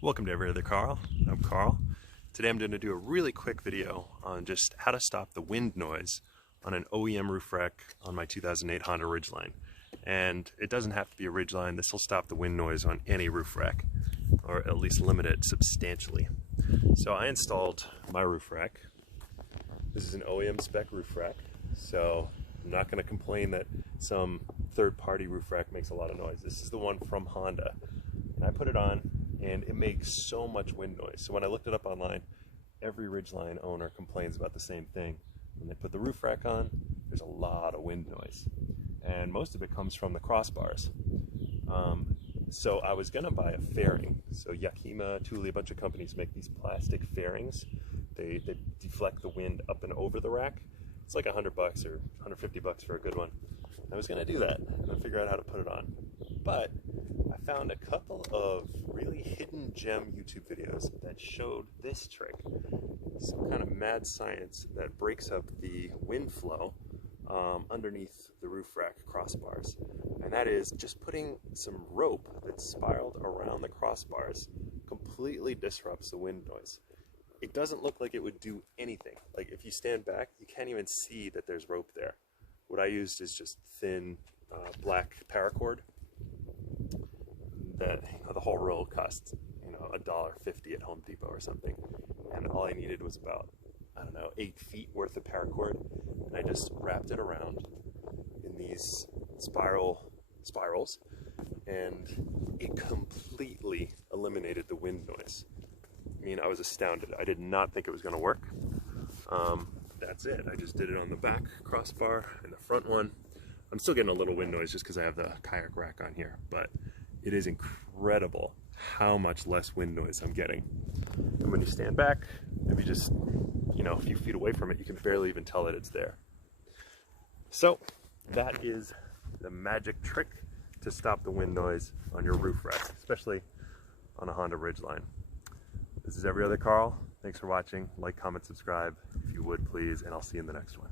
Welcome to Every Other Carl. I'm Carl. Today I'm going to do a really quick video on just how to stop the wind noise on an OEM roof rack on my 2008 Honda Ridgeline. And it doesn't have to be a Ridgeline. This will stop the wind noise on any roof rack, or at least limit it substantially. So I installed my roof rack. This is an OEM spec roof rack, so I'm not going to complain that some third-party roof rack makes a lot of noise. This is the one from Honda, and I put it on and it makes so much wind noise. So when I looked it up online, every Ridgeline owner complains about the same thing. When they put the roof rack on, there's a lot of wind noise, and most of it comes from the crossbars. So I was gonna buy a fairing. So Yakima, Thule, a bunch of companies make these plastic fairings. They deflect the wind up and over the rack. It's like $100 or $150 for a good one. I was gonna do that and figure out how to put it on. But I found a couple of really hidden gem YouTube videos that showed this trick. Some kind of mad science that breaks up the wind flow underneath the roof rack crossbars. And that is just putting some rope that's spiraled around the crossbars completely disrupts the wind noise. It doesn't look like it would do anything. Like if you stand back, you can't even see that there's rope there. What I used is just thin black paracord. That the whole roll cost $1.50 at Home Depot or something, and all I needed was about 8 feet worth of paracord, and I just wrapped it around in these spirals, and it completely eliminated the wind noise. I mean, I was astounded. I did not think it was going to work. That's it. I just did it on the back crossbar and the front one. I'm still getting a little wind noise just because I have the kayak rack on here, but it is incredible how much less wind noise I'm getting. And when you stand back, maybe just a few feet away from it, you can barely even tell that it's there. So that is the magic trick to stop the wind noise on your roof rack, especially on a Honda Ridgeline. This is Every Other Carl. Thanks for watching. Like, comment, subscribe if you would please, and I'll see you in the next one.